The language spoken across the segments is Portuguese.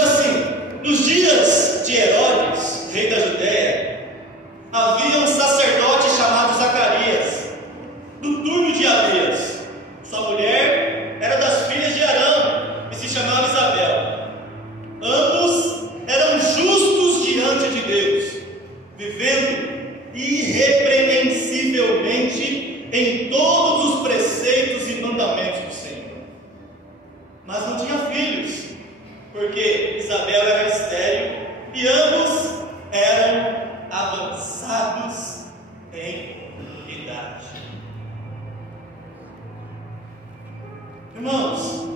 assim: nos dias de Herodes, rei da Judéia, havia um sacerdote chamado Zacarias, do turno de Abias. Sua mulher era das filhas de Arão e se chamava Isabel. Ambos eram justos diante de Deus, vivendo irrepreensivelmente em todos os preceitos e mandamentos do Senhor. Mas não tinha filhos, porque Isabel era estéril e ambos eram avançados em idade. Irmãos,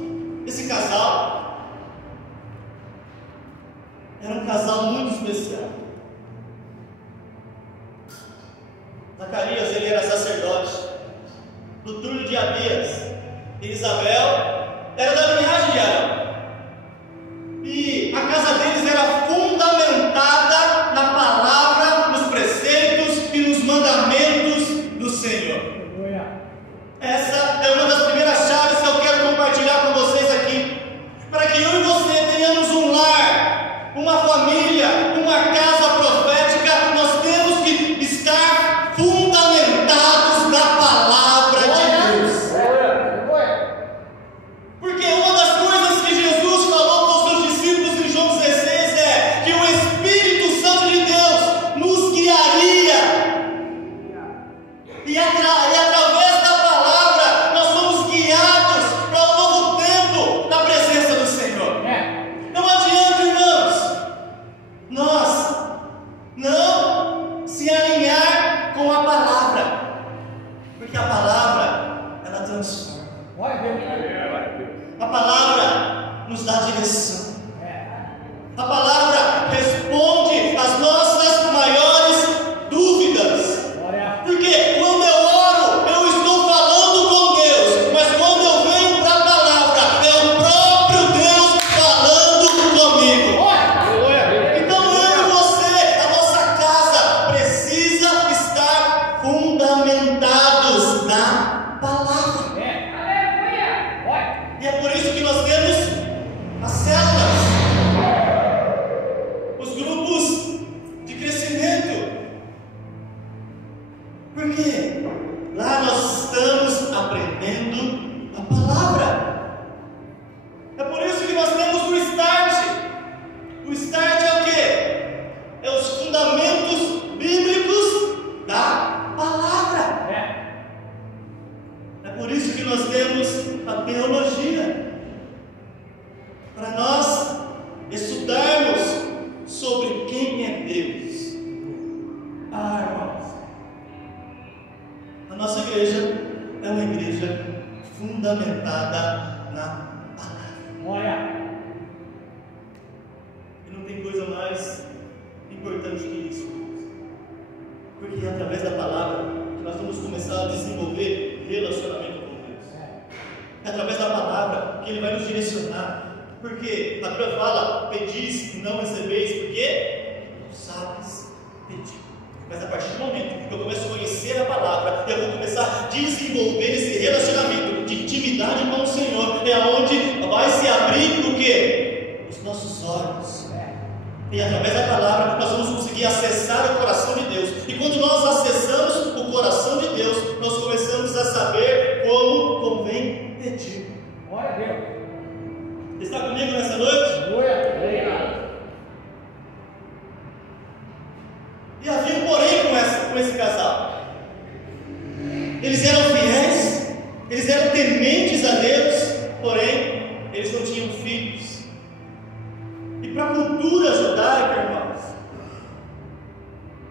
esse casal era um casal muito especial. Zacarias, ele era sacerdote do turno de Abias, e Isabel era da linhagem de Arão. E a casa deles era fundamentada na palavra, nos preceitos e nos mandamentos do Senhor. Essa é uma das primeiras chaves que eu quero compartilhar com vocês aqui, para que eu e você tenhamos um lar, uma família, uma casa profética. Nós temos que estar fundamentados na palavra de Deus. Porque uma das coisas que Jesus falou para os seus discípulos em João 16 é que o Espírito Santo de Deus nos guiaria, e através da palavra nós somos guiados para um novo tempo na presença do Senhor. Não adianta, irmãos, nós não se alinhar com a palavra, porque a palavra, ela transforma. A palavra nos dá direção. A palavra responde às nossas maiores dúvidas. Porque quando eu oro, eu estou falando com Deus, mas quando eu venho para a palavra, é o próprio Deus falando comigo. Então eu e você, a nossa casa, precisa estar fundamentados na palavra. E é por isso que nós temos as células, os grupos de crescimento. Porque lá nós estamos aprendendo a palavra. É por isso que nós temos o Start. O Start é o quê? É os fundamentos bíblicos da palavra. É por isso que nós temos a teologia, para nós estudarmos sobre quem é Deus. Irmãos, a nossa igreja é uma igreja fundamentada na palavra. E não tem coisa mais importante que isso, porque é através da palavra que nós vamos começar a desenvolver relacionamento com Deus. É através da palavra que Ele vai nos direcionar. Porque a Bíblia fala: pedis e não recebeis, porque não sabes pedir. Mas a partir do momento que eu começo a conhecer a palavra, eu vou começar a desenvolver esse relacionamento de intimidade com o Senhor. É onde vai se abrir o quê? Os nossos olhos. E através da palavra nós vamos conseguir acessar o coração de Deus. E quando nós acessamos o coração de Deus, nós começamos a saber como convém pedir. Glória a Deus. Está comigo nessa noite? E havia um porém com esse casal. Eles eram fiéis, eles eram tementes a Deus, porém eles não tinham filhos. E para a cultura judaica, irmãos,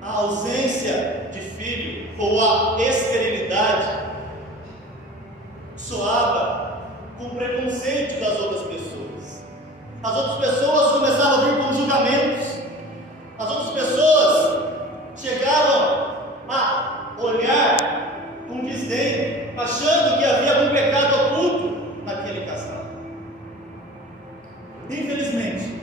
a ausência de filho ou a esterilidade soava com preconceito das outras pessoas. As outras pessoas começavam a vir com julgamentos. As outras pessoas chegavam a olhar com desdém, achando que havia algum pecado oculto naquele casal. Infelizmente,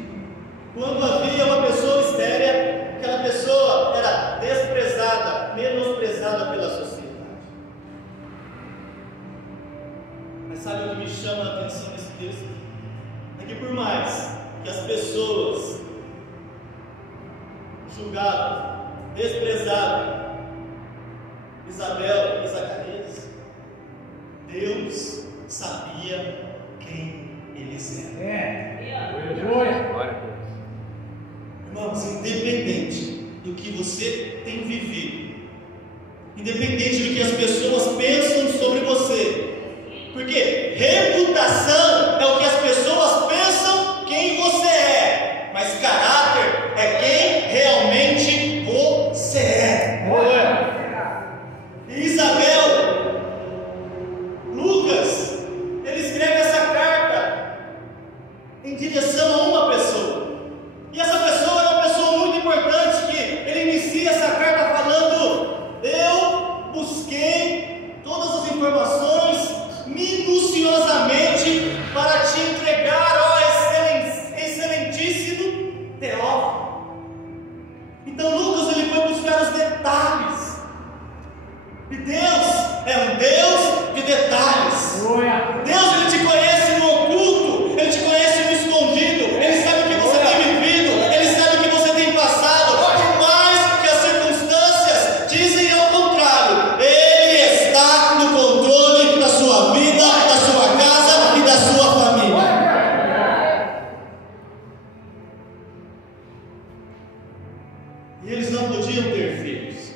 quando havia uma pessoa estéril, aquela pessoa era desprezada, menosprezada pela sociedade. Mas sabe o que me chama a atenção nesse texto? É que por mais que as pessoas julgavam, desprezavam Isabel e Zacarias, Deus sabia quem eles eram. Irmãos, independente do que você tem vivido, independente do que as pessoas pensam sobre você, porque reputação é o que as pessoas pensam quem você é, mas caráter é quem realmente você é. E Isabel, Lucas, ele escreve essa carta em direção a uma pessoa, e essa pessoa é uma pessoa muito importante, que ele inicia essa carta falando: eu busquei todas as informações minuciosamente para te entregar, ó excelentíssimo Teófilo. Então Lucas, ele foi buscar os detalhes, e Deus é um Deus de detalhes. Deus, ele te conhece no oculto, ele te conhece no escondido, ele sabe o que você tem vivido, ele sabe o que você tem passado, por mais que as circunstâncias dizem ao contrário, ele está no controle da sua vida, da sua casa e da sua família. E eles não podiam ter filhos.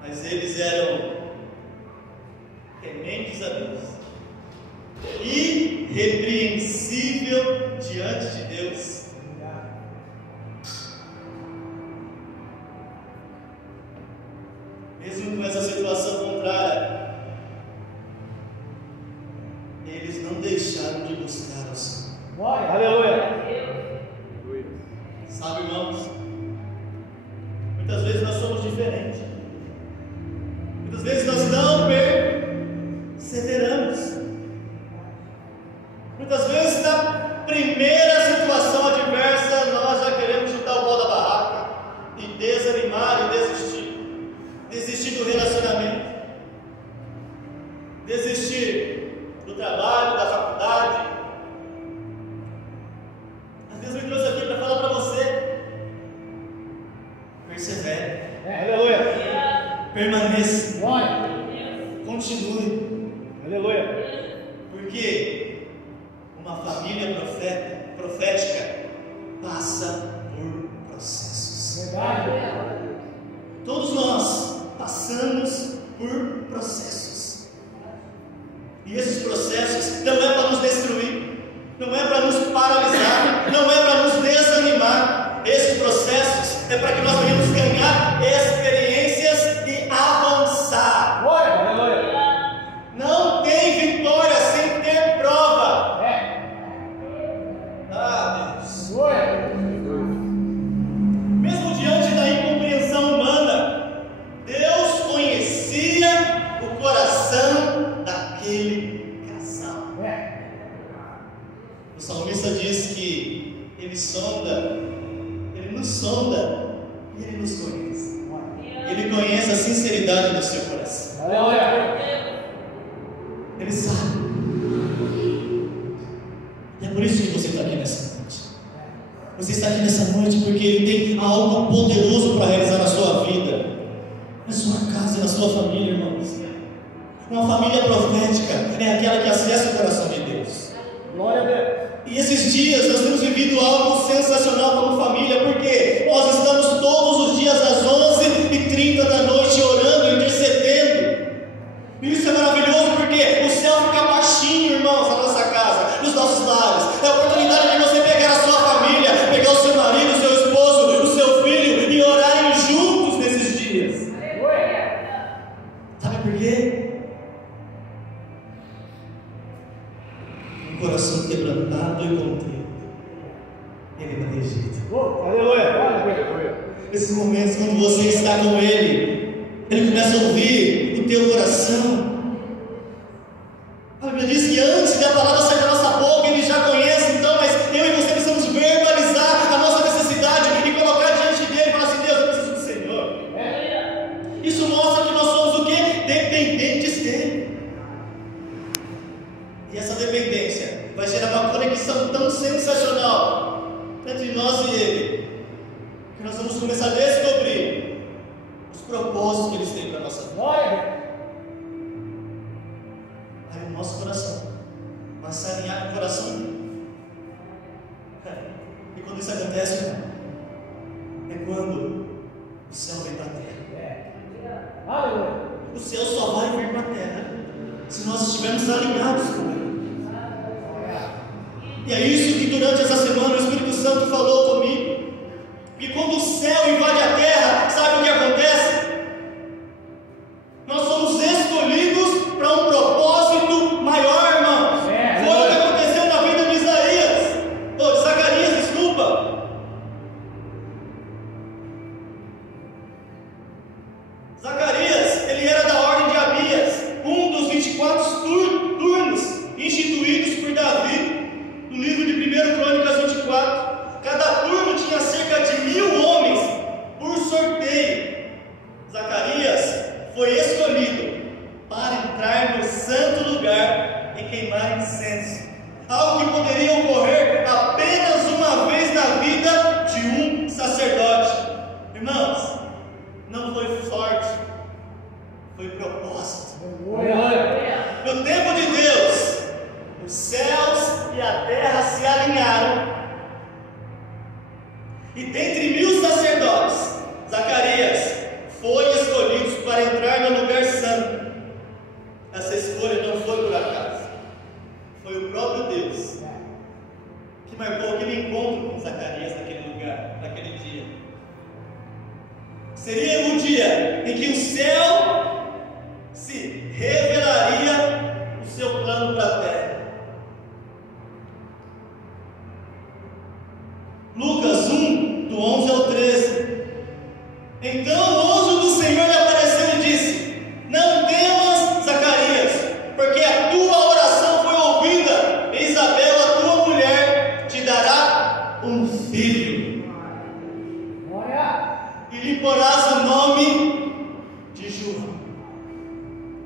Mas eles eram tementes a Deus, irrepreensível diante de Deus. Mesmo com essa situação contrária, eles não deixaram de buscar o Senhor. Aleluia. Sabe, irmãos, muitas vezes nós somos diferentes. Muitas vezes nós não perseveramos. Muitas vezes na primeira situação adversa nós já queremos chutar o pau da barraca e desanimar e desistir do relacionamento, desistir do trabalho, da faculdade. Às vezes me trouxe aqui para falar para você: persevere, permaneça, continue. Aleluia. Porque uma família profética passa por processos. Verdade. Todos nós passamos por processos. E esses processos não é para nos destruir, não é para nos paralisar, não é para nos desanimar. Esses processos é para que nós venhamos ganhar experiências e avançar. Aleluia. Não tem vitória sem ter prova. Deus. Mesmo diante da incompreensão humana, Deus conhecia o coração daquele casal. O salmista diz que Ele nos sonda e Ele nos conhece. Ele conhece a sinceridade do seu coração. Ele sabe. E é por isso que você está aqui nessa noite. Você está aqui nessa noite porque Ele tem algo poderoso para realizar na sua vida, na sua casa e na sua família, irmãos. Uma família profética é aquela que acessa o coração de Deus. Glória a Deus. E esses dias nós temos vivido algo sensacional como família, porque nós estamos todos os dias às 11h30 da noite orando, intercedendo. E isso é maravilhoso porque o céu fica baixinho, irmãos, na nossa casa, nos nossos lares. É a oportunidade de você pegar a sua família, pegar o seu marido, o seu esposo, o seu filho e orarem juntos nesses dias. Sabe por quê? Um coração quebrantado e contrito, Ele não rejeita. Aleluia. Esses momentos quando você está com Ele começa a ouvir o teu coração. A Bíblia diz que antes da palavra sair da nossa boca, Ele já conhece. Então, mas eu e você precisamos verbalizar a nossa necessidade e colocar diante dele e falar assim: Deus, eu preciso do Senhor. Isso mostra que nós somos o quê? isso acontece, irmão? É quando o céu vem para a terra. O céu só vai vir para a terra se nós estivermos alinhados com Ele. E é isso que durante essa semana o Espírito Santo falou comigo. E quando o céu invade a terra, sabe o que acontece? Nós somos escolhidos para um propósito maior, irmãos. Foi o que aconteceu na vida de Isaías, ou de Zacarias, desculpa. Zacarias, ele era da ordem de Abias, um dos 24 turnos instituídos por Davi, no livro de 1 Crônicas 24. Cada turno tinha cerca de 1000 homens por sorteio. Zacarias foi escolhido para entrar no santo lugar e queimar incenso, algo que poderia ocorrer apenas uma vez na vida de um sacerdote. Irmãos, não foi sorte, foi propósito. No tempo de Deus, os céus e a terra se alinharam, e dentre 1000 sacerdotes, Zacarias foi escolhido para entrar no lugar santo. Essa escolha não foi por acaso, foi o próprio Deus que marcou aquele encontro com Zacarias naquele lugar, naquele dia. Seria o dia em que o céu se revelaria o seu plano para a terra. Lucas 1, do 11 ao 13. Então o anjo do Senhor lhe apareceu e disse: não temas, Zacarias, porque a tua oração foi ouvida, e Isabel, a tua mulher, te dará um filho, e lhe porás o nome de João.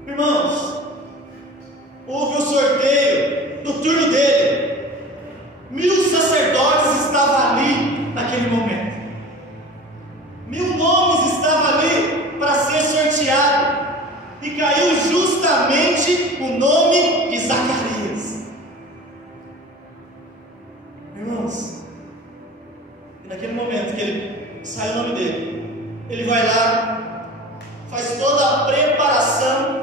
Irmãos, houve o sorteio do turno dele. 1000 sacerdotes estavam ali naquele momento. 1000 nomes estavam ali para ser sorteado, e caiu justamente o nome de Zacarias. Irmãos, e naquele momento que ele sai o nome dele, ele vai lá, faz toda a preparação.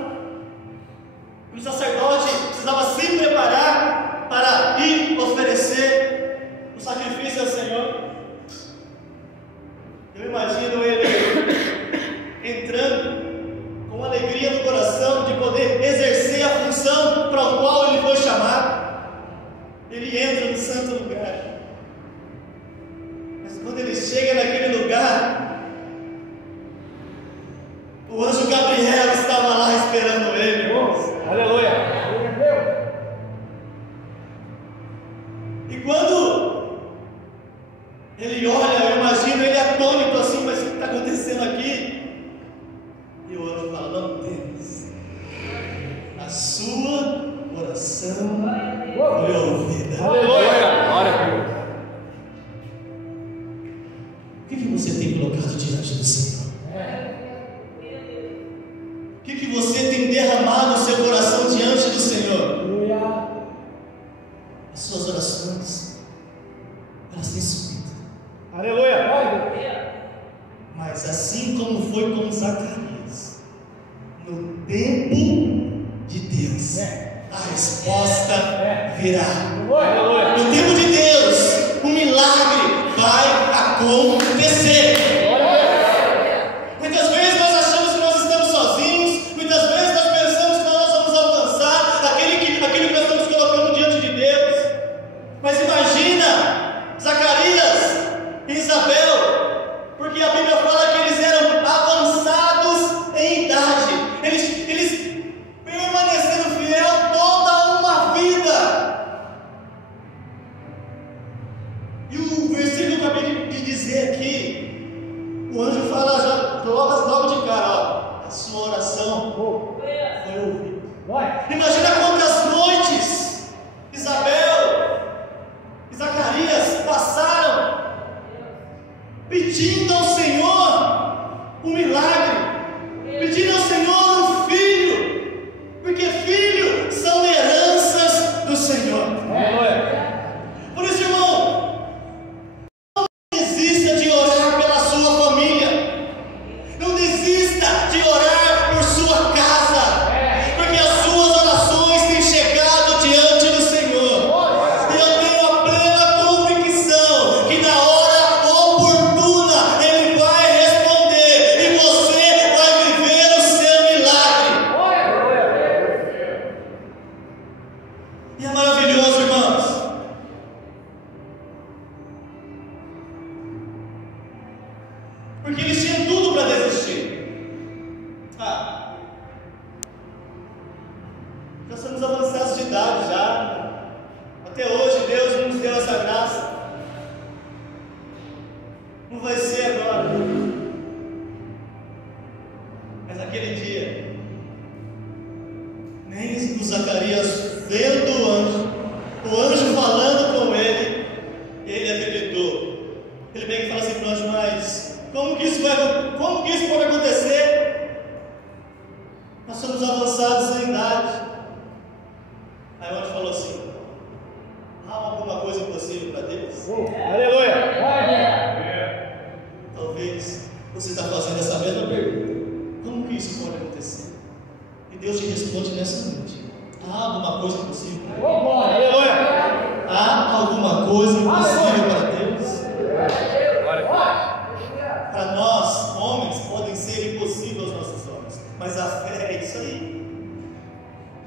O sacerdote precisava se preparar para ir oferecer o sacrifício ao Senhor. Eu imagino ele entrando com alegria no coração de poder exercer a função para a qual ele foi chamado. Ele entra no santo lugar, mas quando ele chega naquele lugar, o anjo Gabriel estava lá esperando ele, irmãos. Aleluia. E quando ele olha, eu imagino ele atônito assim, mas o que está acontecendo aqui? E o anjo fala: não temas, a sua oração foi ouvida. Aleluia. Glória a Deus. O que você tem colocado diante do Senhor? O que você tem derramado o seu coração diante do Senhor? As suas orações, elas têm subido. Aleluia. Mas assim como foi com Zacarias, no tempo de Deus, a resposta virá. Aleluia. No tempo de Deus, o milagre vai acontecer. Muitas vezes nós achamos que nós estamos sozinhos, muitas vezes nós pensamos que nós vamos alcançar aquilo que nós estamos colocando diante de Deus. Mas imagina Zacarias e Isabel, porque a Bíblia fala que eles eram avançados em idade, eles permaneceram fiel toda uma vida. E o versículo que eu acabei de dizer aqui, o anjo fala já logo de cara: ó, a sua oração foi ouvida. Imagina quantas noites Isabel e Zacarias passaram pedindo ao Senhor um milagre, pedindo ao Senhor um filho, porque filhos são heranças do Senhor. Aleluia. Por isso, irmão, porque eles tinham tudo para desistir. Nós somos avançados de idade já. Até hoje Deus não nos deu essa graça. Não vai ser agora. Mas naquele dia, nem o Zacarias vendo o anjo falando com ele acreditou. Ele vem e fala assim para o anjo: mas como que isso pode acontecer? Nós somos avançados em idade. Aí o anjo falou assim: há alguma coisa impossível para Deus? Aleluia! Talvez você está fazendo essa mesma pergunta: como que isso pode acontecer? E Deus te responde nessa noite: há alguma coisa impossível para Deus? Aleluia! Há alguma coisa impossível para Deus? Para nós, homens, podem ser impossíveis aos nossos olhos, mas a fé é isso aí.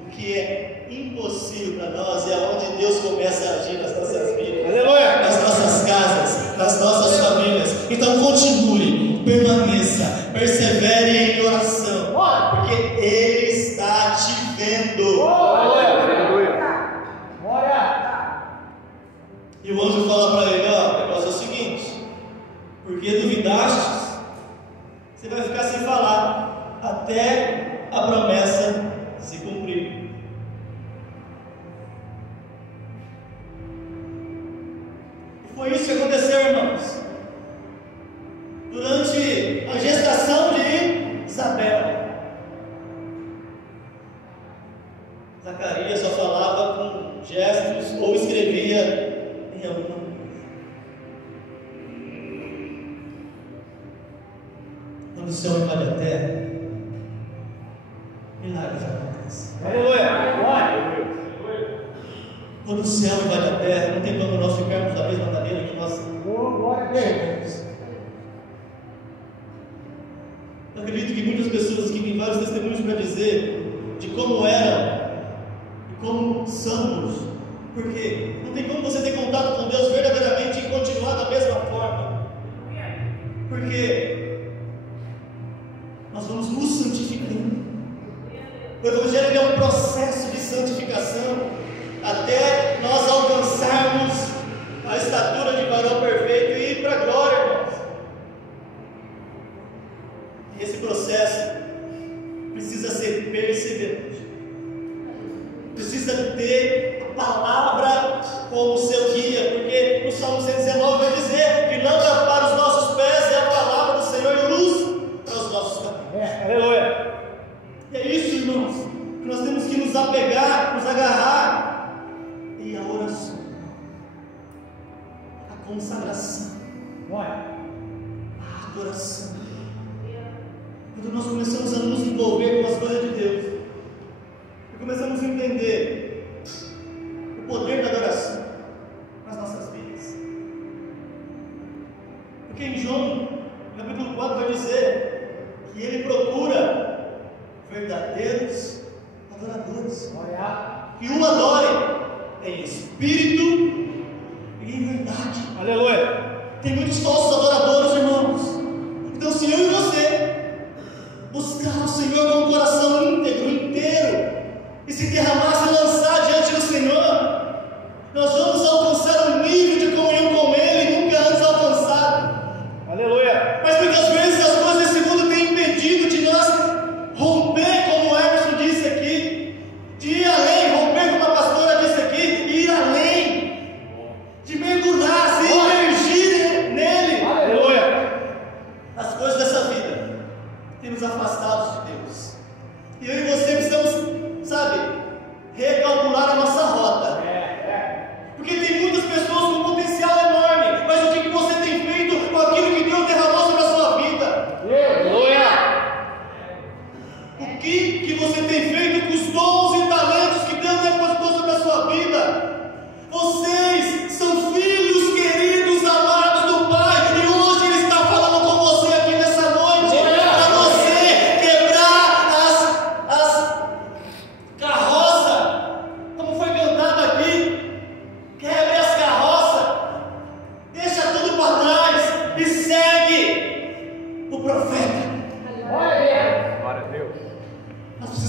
O que é impossível para nós é onde Deus começa a agir nas nossas vidas, Aleluia! nas nossas casas, nas nossas famílias. Então continue, permaneça, persevere em oração, porque Ele está te vendo. Aleluia! E o anjo fala para ele: ó, o negócio é o seguinte, porque duvidastes, você vai ficar sem falar até a promessa se cumprir. E foi isso que aconteceu, irmãos, durante a gestação de Isabel. Zacarias só falava com gestos ou escrevia em alguma coisa. Quando o céu invade a terra, milagres acontecem. Aleluia! Quando o céu invade a terra, não tem como nós ficarmos da mesma maneira que nós chegamos. Eu acredito que muitas pessoas aqui têm vários testemunhos para dizer de como eram e como somos, porque não tem como você ter contato com Deus verdadeiramente e continuar da mesma forma, porque nós vamos nos santificando. O Evangelho é um processo de santificação até nós alcançarmos a estatura de varão perfeito e ir para a glória, irmãos. E esse processo precisa ser perseverante, precisa ter a palavra como seu guia, porque o Salmo 119 vai dizer que lâmpada para os nossos pés é a palavra do Senhor e luz para os nossos caminhos. Aleluia! E é isso, irmãos, que nós temos que nos apegar, nos agarrar. E a oração, a consagração, a adoração. Quando nós começamos a nos envolver com as coisas de Deus e começamos a entender o poder da adoração nas nossas vidas, porque em João capítulo 4 vai dizer que Ele procura verdadeiros adoradores, que o adorem em espírito e em verdade. Aleluia! Tem muitos falsos adoradores, irmãos. Então, se eu e você buscar o Senhor com o coração íntegro, inteiro, e se derramar, se lançar diante do Senhor, nós vamos alcançar um nível de comunhão com Ele nunca antes alcançado. Aleluia! Mas muitas vezes as coisas desse mundo têm impedido de nós romper, como o Emerson disse aqui, de ir além, romper como a pastora disse aqui, ir além, de mergulhar, se imergir nele.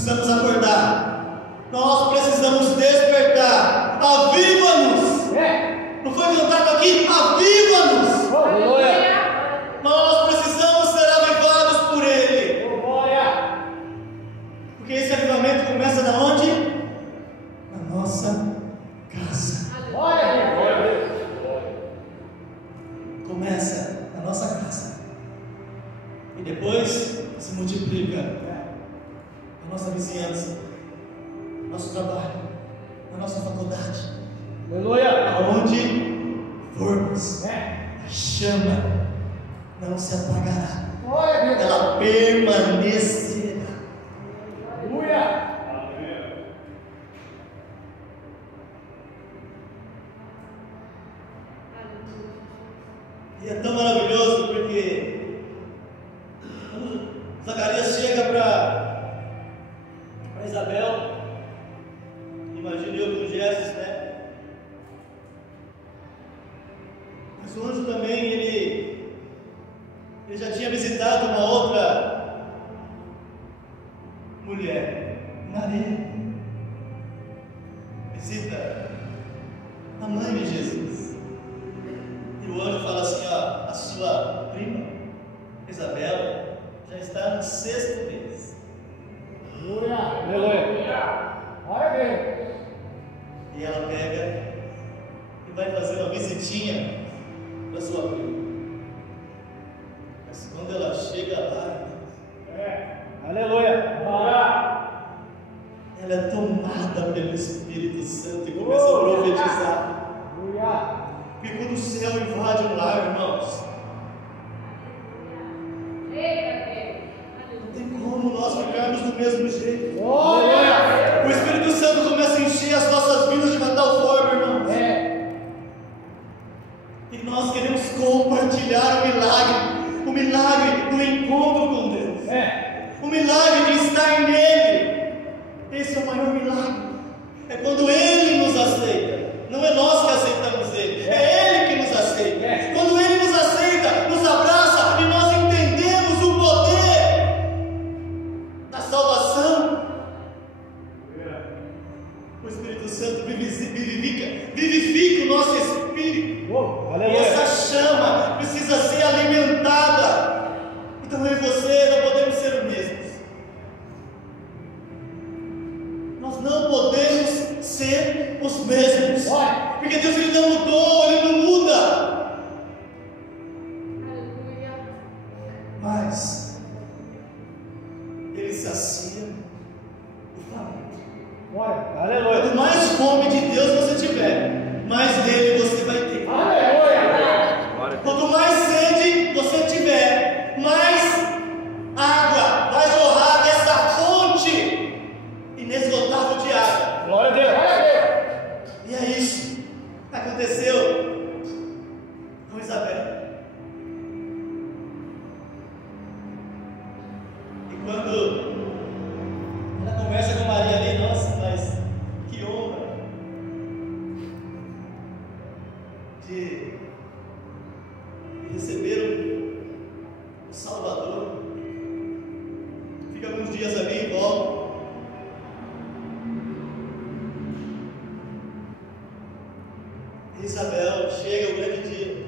precisamos acordar. Nós precisamos despertar. Aviva-nos! Não foi cantado aqui? Aviva-nos! Nós precisamos ser avivados por Ele. Porque esse avivamento começa da onde? Na nossa casa. Começa na nossa casa. E depois se multiplica na nossa vizinhança, no nosso trabalho, na nossa faculdade. Aonde formos, a chama não se apagará. Ela permanecerá. E é tão maravilhoso porque quando Zacarias chega para Isabel, imagino eu com gestos, né? Mas o anjo também, ele já tinha visitado uma outra mulher, Maria. Visita a mãe de Jesus. E o anjo fala assim: ó, a sua prima, Isabel, já está no 6º mês. E ela pega e vai fazer uma visitinha para sua prima. Mas quando ela chega lá, ela é tomada pelo Espírito Santo e começa a profetizar. Porque quando o céu invade um lar, irmãos, não tem como nós ficarmos do mesmo jeito. O Espírito Santo começa a encher as nossas vidas de uma tal forma, irmãos. E nós queremos compartilhar o milagre do encontro com Deus, o milagre de estar nele. Esse é o maior milagre. É quando Ele nos aceita. Não é nós que aceitamos Ele, é Ele que nos aceita. Quando Ele nos aceita, nos abraça e nós entendemos o poder da salvação, o Espírito Santo vivifica o nosso espírito. E essa chama precisa ser alimentada. Então eu e você não podemos ser os mesmos. Nós não podemos ser os mesmos. Porque Deus, Ele não mudou, Ele não muda. Mas Ele sacia o faminto. Quanto mais fome de Deus você tiver, mais dele você vai ter. Quanto mais sede você tiver, mais água vai jorrar dessa fonte inesgotável de água. Glória a Deus. E é isso que aconteceu com Isabel. E quando ela conversa com Maria ali, nossa, mas que honra de receber o Salvador. Fica alguns dias ali e volta. Isabel, chega o grande dia,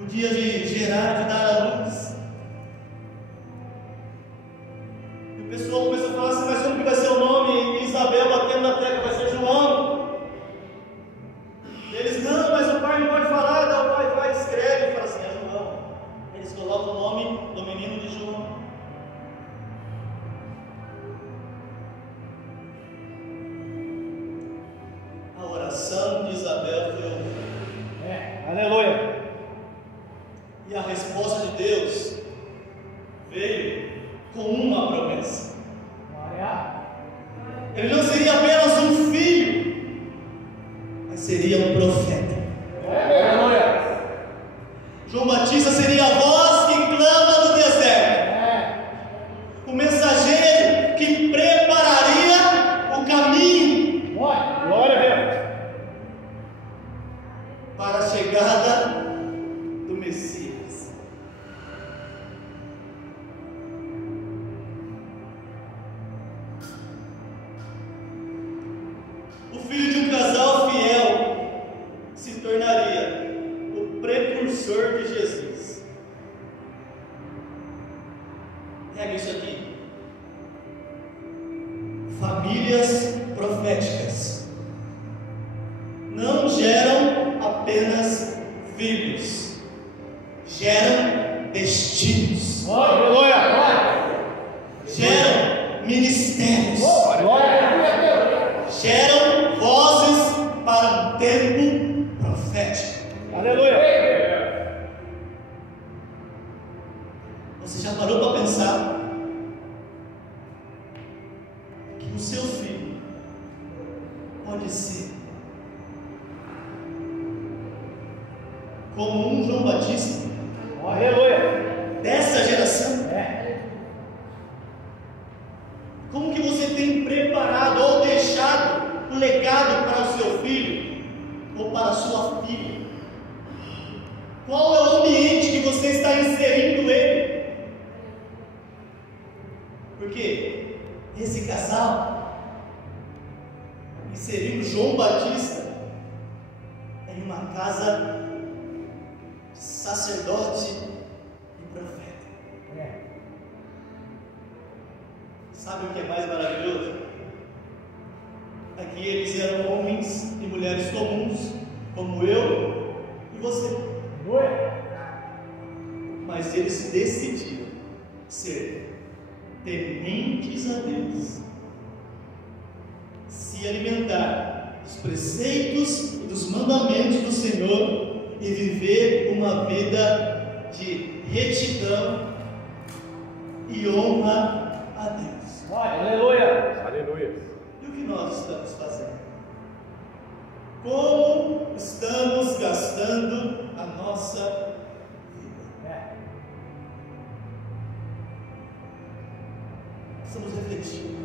o dia de gerar, de dar a luz. E o pessoal começou a falar assim: mas como que vai ser o nome? E Isabel batendo na tecla: vai ser João. Eles: não, mas o pai não pode falar. Então o pai vai, escreve e fala assim: é João. Eles colocam o nome do menino de João. A oração de Isabel foi ouvida. Aleluia. E a resposta de Deus veio com uma promessa. Ele não seria apenas um filho, mas seria um profeta. João Batista seria a voz que clama no deserto, o mensageiro que prepararia o caminho Glória a Deus. para a chegada do Messias. 1 precursor de Jesus. Pega isso aqui. Famílias proféticas não geram apenas filhos, geram destinos. Aleluia! Geram ministérios. Glória! Geram vozes para um tempo profético. Aleluia! Você já parou para pensar que o seu filho pode ser como um João Batista Aleluia! dessa geração? Como que você tem preparado ou deixado um legado para o seu filho ou para a sua filha? Qual é o ambiente que você está inserindo ele? Porque esse casal inseriu João Batista em uma casa de sacerdote e profeta. Sabe o que é mais maravilhoso? Aqui eles eram homens e mulheres comuns, como eu e você. Mas eles decidiram ser tementes a Deus, se alimentar dos preceitos e dos mandamentos do Senhor e viver uma vida de retidão e honra a Deus. Aleluia! Aleluia! E o que nós estamos fazendo? Como estamos gastando a nossa vida? Estamos refletindo.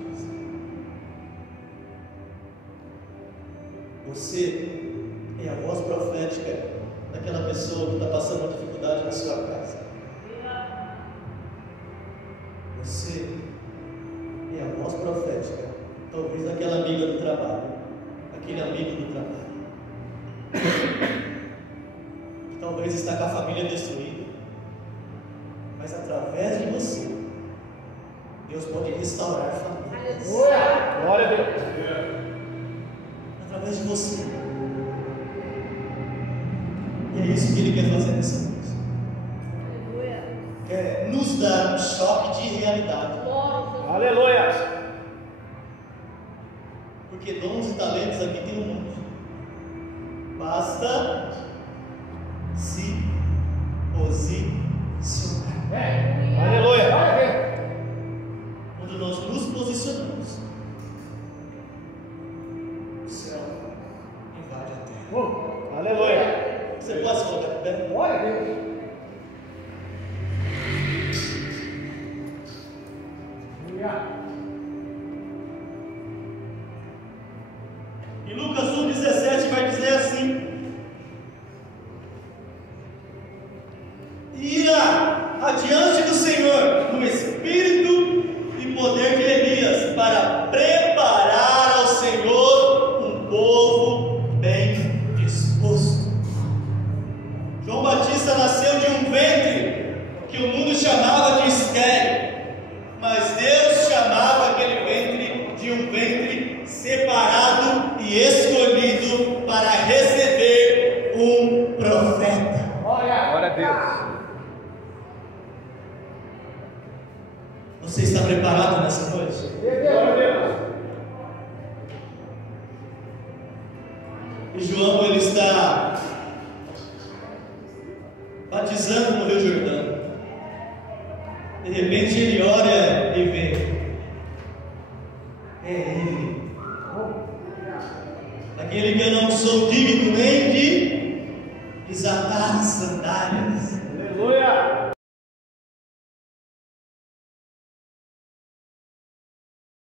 Você é a voz profética daquela pessoa que está passando uma dificuldade na sua casa. Você é a voz profética, talvez daquela amiga do trabalho, aquele amigo do trabalho, que talvez está com a família destruída, mas através de você, Deus pode restaurar famílias. Glória a Deus! Através de você. E é isso que Ele quer fazer nessa noite. Quer nos dar um choque de realidade. Aleluia! Porque dons e talentos aqui tem um monte. Basta se posicionar. Aleluia! Quando nós nos posicionamos, o céu invade a terra. Aleluia! Você pode se colocar de pé? Glória a Deus! E Lucas 1,17 vai dizer assim: irá adiante do Senhor no espírito e poder de Elias, para preparar ao Senhor um povo bem disposto. João Batista nasceu de um ventre que o mundo chamava de estéril, mas Deus chamava aquele ventre de um ventre separado e escolhido para receber um profeta. Glória a Deus! Você está preparado nessa noite? Glória a Deus! E João, ele está batizando no Rio Jordão. De repente ele olha e vê: é ele, aquele que eu não sou digno nem de desatar as sandálias.